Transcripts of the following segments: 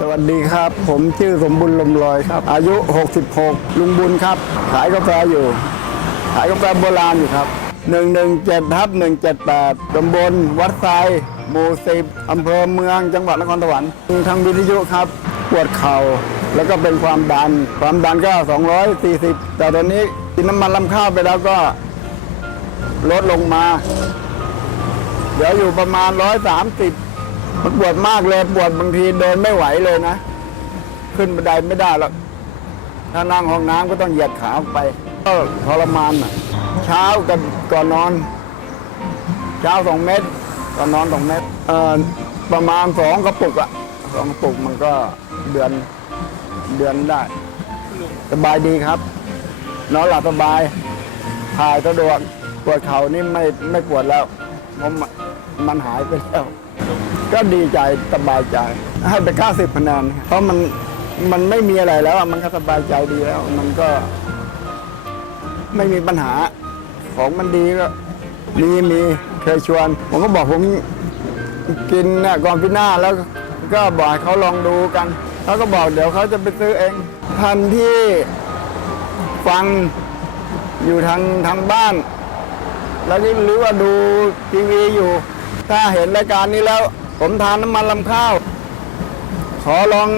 สวัสดีครับ ผมชื่อสมบุญลมลอยครับ อายุ 66 ลุงบุญครับ ขายกาแฟอยู่ ขายกาแฟโบราณอยู่ครับ 117ทับ178ตำบลวัดไซหมู่สิบอำเภอเมืองจังหวัดนครสวรรค์ทางวิทยุครับ ปวดเข่า แล้วก็เป็นความดัน ความดันก็ 240 แต่ตอนนี้กินน้ำมันลำข้าวไปแล้วก็ลดลงมา เดี๋ยวอยู่ประมาณ 130 มันปวดมากเลยปวดบางทีเดินไม่ไหวเลยนะ ขึ้นบันไดไม่ได้แล้วถ้านั่งห้องน้ำก็ต้องเหยียดขาออกไป ก็ทรมานอะ เช้ากับก่อนนอน เช้าสองเม็ดก่อนนอนสองเม็ดเอ่อประมาณสองกระปุกอะสองกระปุกมันก็เดือนเดือนได้ สบายดีครับ นอนหลับสบายถ่ายสะดวกปวดเข่านี่ไม่ไม่ปวดแล้วเพราะมันมันหายไปแล้ว ก็ดีใจสบายใจ ให้ไป 90คะแนนเพราะมันมันไม่มีอะไรแล้วมันก็สบายใจดีแล้ว มันก็ไม่มีปัญหาของมันดีก็มีมีเคยชวน ผมก็บอกผมกินเนี่ยก่อนพิน่าแล้วก็บอกเขาลองดูกันเขาก็บอกเดี๋ยวเขาจะไปซื้อเองทันที่ฟังอยู่ทางทางบ้าน แล้วหรือว่าดูทีวีอยู่ ถ้าเห็นรายการนี้แล้ว ผมทานน้ำมันลำข้าว ขอลอง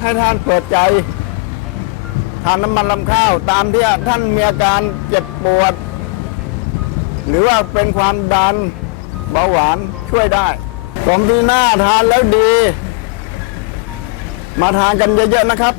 ให้ท่านเปิดใจ ทานน้ำมันลำข้าว ตามที่ท่านมีอาการเจ็บปวด หรือว่าเป็นความดันเบาหวานช่วยได้ผมที่หน้าทานแล้วดี มาทานกันเยอะๆนะครับ